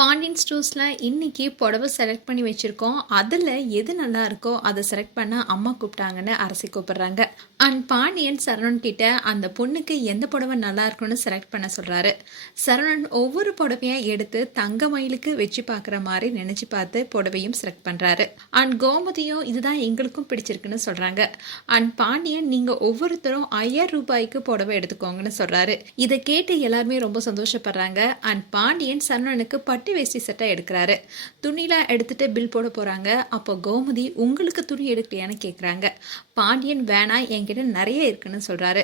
பாண்டியன் ஸ்டோர்ஸில் இன்றைக்கி புடவை செலக்ட் பண்ணி வச்சுருக்கோம். அதில் எது நல்லா இருக்கோ அதை செலக்ட் பண்ண அம்மா கூப்பிட்டாங்கன்னு அரசி கூப்பிட்றாங்க. அண்ட் பாண்டியன் சரவணன் கிட்ட அந்த பொண்ணுக்கு எந்த புடவை நல்லா இருக்கும்னு செலக்ட் பண்ண சொல்கிறாரு சரவணன் ஒவ்வொரு புடவையாக எடுத்து தங்க மயிலுக்கு வச்சு பார்க்குற மாதிரி நினச்சி பார்த்து புடவையும் செலக்ட் பண்ணுறாரு அண்ட் கோமதியும் இதுதான் எங்களுக்கும் பிடிச்சிருக்குன்னு சொல்கிறாங்க அண்ட் பாண்டியன் நீங்கள் ஒவ்வொருத்தரும் ஐயாயிரம் ரூபாய்க்கு புடவை எடுத்துக்கோங்கன்னு சொல்கிறாரு இதை கேட்டு எல்லாருமே ரொம்ப சந்தோஷப்படுறாங்க. அண்ட் பாண்டியன் சரவணனுக்கு பட்டு வேஷ்டி சட்டை எடுக்கிறாரு. துணிலாம் எடுத்துட்டு பில் போட போறாங்க. அப்போ கோமதி உங்களுக்கு துணி எடுக்கலையான்னு கேட்குறாங்க பாண்டியன் வேணா என்கிட்ட நிறைய இருக்குன்னு சொல்றாரு.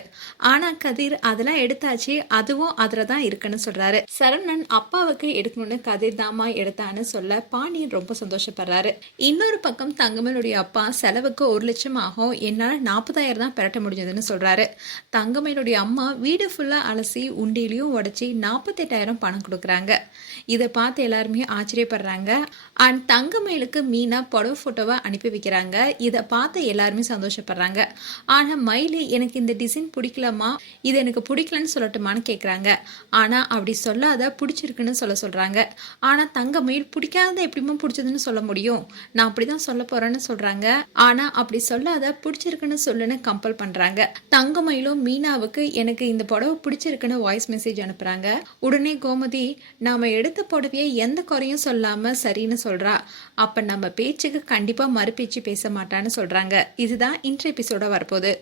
ஆனா கதிர் அதெல்லாம் எடுத்தாச்சு. அதுவும் அதில் தான் இருக்குன்னு சொல்றாரு. சரவணன் அப்பாவுக்கு எடுக்கணும்னு கதிர் தாமா எடுத்தான்னு சொல்ல பாண்டியன் ரொம்ப சந்தோஷப்படுறாரு. இன்னொரு பக்கம் தங்கமலுடைய அப்பா செலவுக்கு ஒரு லட்சம் ஆகும். என்னால் நாற்பதாயிரம் தான் பெரட்ட முடிஞ்சதுன்னு சொல்றாரு. தங்கமேலுடைய அம்மா வீடு ஃபுல்லா அலசி உண்டியிலையும் உடச்சி நாற்பத்தெட்டாயிரம் பணம் கொடுக்குறாங்க. இதை பார்த்து எல்லாருமே ஆச்சரியப்படுறாங்க. அண்ட் தங்கமயிலுக்கு மீனா புடவை ஃபோட்டோவை அனுப்பி வைக்கிறாங்க. இதை பார்த்து எல்லாருமே சந்தோஷப்படுறாங்க. ஆனால் மயிலு எனக்கு இந்த டிசைன் பிடிக்கலம்மா. இது எனக்கு பிடிக்கலன்னு சொல்லட்டுமான்னு கேட்குறாங்க ஆனால் அப்படி சொல்லாத பிடிச்சிருக்குன்னு சொல்ல சொல்கிறாங்க ஆனால் தங்கமயில் பிடிக்காத எப்படிமா பிடிச்சதுன்னு சொல்ல முடியும்? நான் அப்படி தான் சொல்ல போகிறேன்னு சொல்கிறாங்க ஆனால் அப்படி சொல்லாத பிடிச்சிருக்குன்னு சொல்லுன்னு கம்பல் பண்ணுறாங்க தங்கமயிலும் மீனாவுக்கு எனக்கு இந்த புடவை பிடிச்சிருக்குன்னு வாய்ஸ் மெசேஜ் அனுப்புகிறாங்க உடனே கோமதி நாம் எடுத்த புடவையை எந்த குறையும் சொல்லாமல் சரின்னு சொல்கிறா அப்போ நம்ம பேச்சுக்கு கண்டிப்பாக மறுபேச்சு பேச மாட்டான்னு சொல்கிறாங்க இதுதான் இன்ட்ர எபிசோட வரப்போகுது.